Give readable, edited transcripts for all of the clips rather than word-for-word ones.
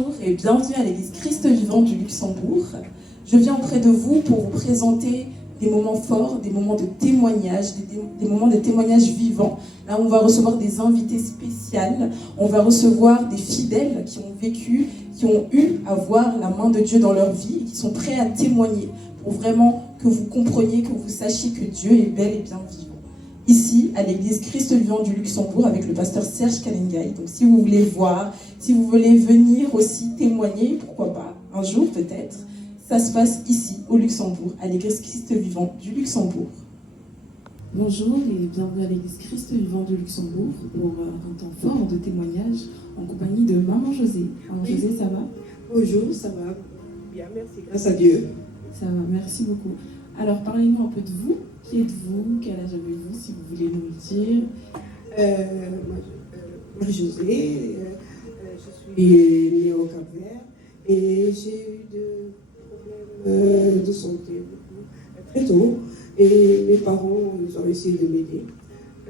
Bonjour et bienvenue à l'Église Christ Vivant du Luxembourg. Je viens auprès de vous pour vous présenter des moments forts, des moments de témoignage, des moments de témoignage vivants. Là, on va recevoir des invités spéciales, on va recevoir des fidèles qui ont vécu, qui ont eu à voir la main de Dieu dans leur vie et qui sont prêts à témoigner pour vraiment que vous compreniez, que vous sachiez que Dieu est bel et bien vivant. Ici, à l'église Christ Vivant du Luxembourg, avec le pasteur Serge Kalengay. Donc, si vous voulez voir, si vous voulez venir aussi témoigner, pourquoi pas, un jour peut-être, ça se passe ici, au Luxembourg, à l'église Christ Vivant du Luxembourg. Bonjour et bienvenue à l'église Christ Vivant du Luxembourg pour un temps fort de témoignage en compagnie de Maman José. Maman José, ça va? Bonjour, ça va bien, merci, grâce à Dieu. Ça va, merci beaucoup. Alors, parlez-nous un peu de vous. Qui êtes-vous? Quel âge avez-vous, si vous voulez nous le dire? Marie-Josée, je suis née au Cap-Vert et j'ai eu des problèmes de santé très tôt. Et mes parents, ils ont essayé de m'aider,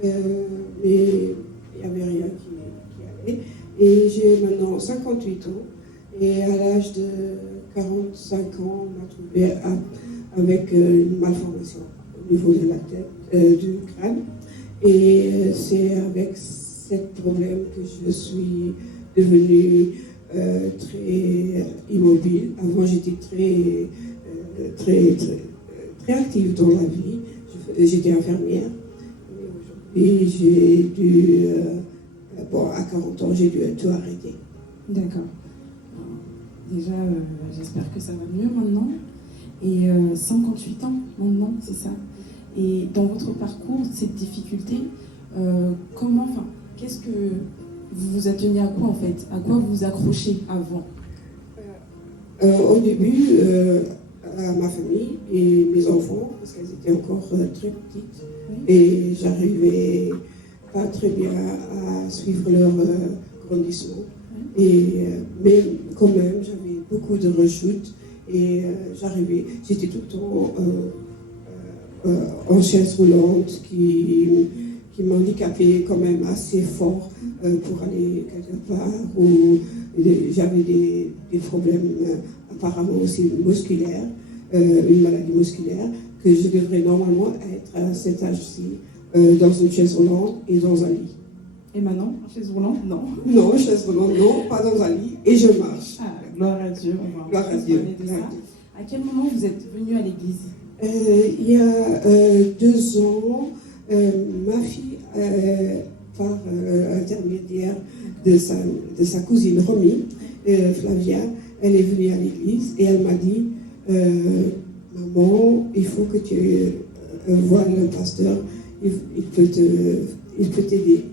mais il n'y avait rien qui allait. Et j'ai maintenant 58 ans et à l'âge de 45 ans, on m'a trouvé avec une malformation au niveau de la tête, du crâne. Et c'est avec ce problème que je suis devenue très immobile. Avant, j'étais très active dans la vie. J'étais infirmière. Et j'ai dû, à 40 ans, j'ai dû tout arrêter. D'accord. Déjà, j'espère que ça va mieux maintenant. Et 58 ans maintenant, c'est ça. Et dans votre parcours, cette difficulté, qu'est-ce que vous vous atteniez à quoi en fait? À quoi vous vous accrochez avant? Au début, à ma famille et mes enfants, parce qu'elles étaient encore très petites, et j'arrivais pas très bien à suivre leur grandissement. Mais quand même, j'avais beaucoup de rechutes et j'étais tout le temps en chaise roulante qui m'handicapait quand même assez fort pour aller quelque part où j'avais des problèmes apparemment aussi musculaires, une maladie musculaire, que je devrais normalement être à cet âge-ci dans une chaise roulante et dans un lit. Et maintenant, chaise roulante? Non. Non, chaise roulante, non, pas dans un lit, et je marche. Ah, gloire à Dieu, on va gloire à Dieu. parler de ça. À quel moment vous êtes venu à l'église? Il y a 2 ans, ma fille, par l'intermédiaire de sa cousine Romy, Flavia, elle est venue à l'église et elle m'a dit maman, il faut que tu vois le pasteur, il peut t'aider.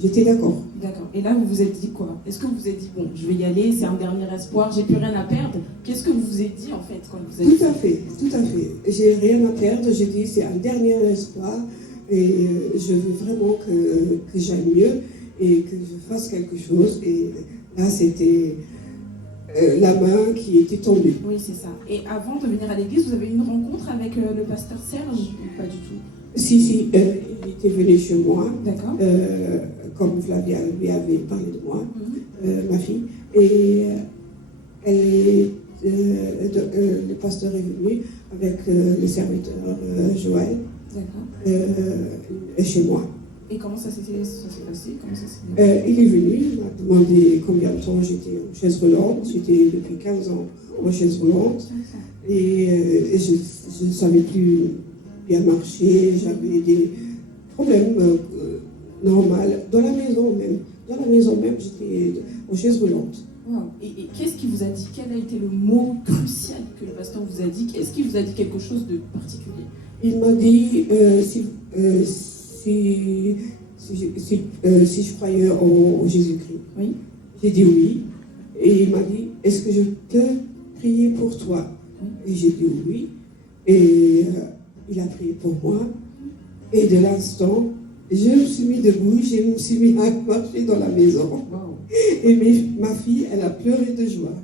J'étais d'accord. D'accord. Et là, vous vous êtes dit quoi? Est-ce que vous vous êtes dit, bon, je vais y aller, c'est un dernier espoir, j'ai plus rien à perdre? Qu'est-ce que vous vous êtes dit en fait quand vous êtes... Tout à fait. J'ai rien à perdre. J'ai dit, c'est un dernier espoir et je veux vraiment que j'aille mieux et que je fasse quelque chose. Et là, c'était la main qui était tendue. Oui, c'est ça. Et avant de venir à l'église, vous avez eu une rencontre avec le pasteur Serge ou pas du tout? Si, il était venu chez moi. D'accord. Comme Flavia lui avait parlé de moi, ma fille. Et le pasteur est venu avec le serviteur Joël chez moi. Et comment ça s'est passé? Il est venu, il m'a demandé combien de temps j'étais en chaise roulante. J'étais depuis 15 ans en chaise roulante. Et je ne savais plus bien marcher, j'avais des problèmes normaux. Dans la maison même, j'étais en chaise roulante. Wow. Et qu'est-ce qu'il vous a dit? Quel a été le mot crucial que le pasteur vous a dit? Est-ce qu'il vous a dit quelque chose de particulier? Il m'a dit si je croyais en Jésus-Christ. Oui. J'ai dit oui. Et il m'a dit, est-ce que je peux prier pour toi? Et j'ai dit oui. Et il a prié pour moi. Et de l'instant, je me suis mis debout, je me suis mis à marcher dans la maison. Wow. Et ma fille, elle a pleuré de joie.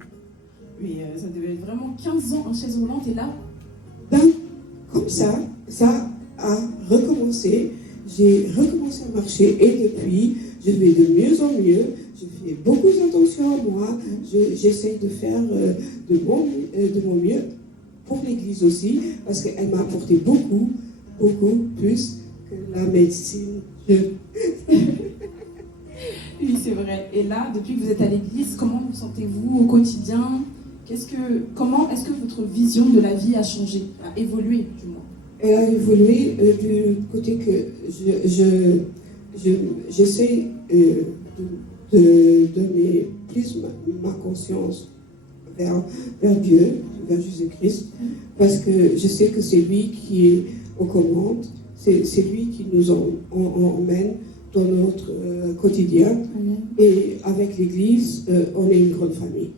Mais ça devait être vraiment 15 ans en chaise roulante et là? Comme ça a recommencé. j'ai recommencé à marcher et depuis, je vais de mieux en mieux. Je fais beaucoup attention à moi. J'essaie de faire de mon mieux pour l'Église aussi, parce qu'elle m'a apporté beaucoup plus que la médecine. Oui, c'est vrai. Et là, depuis que vous êtes à l'église, comment vous sentez-vous au quotidien? Comment est-ce que votre vision de la vie a changé, a évolué du moins? Elle a évolué du côté que j'essaie de donner plus ma conscience vers Dieu, vers Jésus-Christ, parce que je sais que c'est lui qui est aux commandes, c'est lui qui nous emmène dans notre quotidien. Amen. Et avec l'Église, on est une grande famille.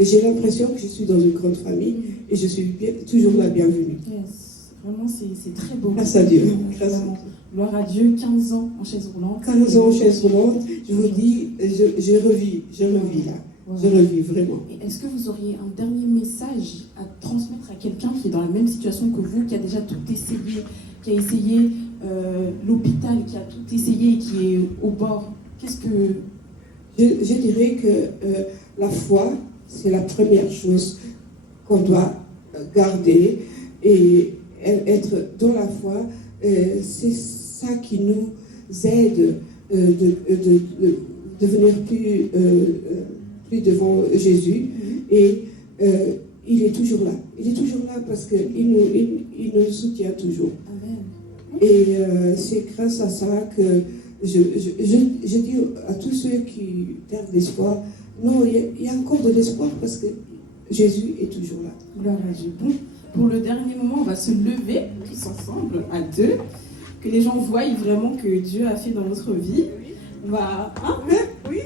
J'ai l'impression que je suis dans une grande famille et je suis toujours la bienvenue. Yes. Vraiment, c'est très beau. Grâce à Dieu. Vraiment. Gloire à Dieu, 15 ans en chaise roulante. 15 ans en chaise roulante, je vous dis, je revis là. Voilà. Je revis vraiment. Et est-ce que vous auriez un dernier message à transmettre à quelqu'un qui est dans la même situation que vous, qui a déjà tout essayé, qui a essayé l'hôpital, qui a tout essayé et qui est au bord? Qu'est-ce que... Je dirais que la foi, c'est la première chose qu'on doit garder et être dans la foi. C'est ça qui nous aide de venir plus devant Jésus. Et il est toujours là. Il est toujours là parce qu'il nous soutient toujours. Amen. Et c'est grâce à ça que je dis à tous ceux qui perdent l'espoir, non, il y a encore de l'espoir parce que Jésus est toujours là. Gloire à Dieu. Bon, pour le dernier moment, on va se lever tous ensemble, à deux, que les gens voient vraiment que Dieu a fait dans notre vie. On va... Hein? Oui.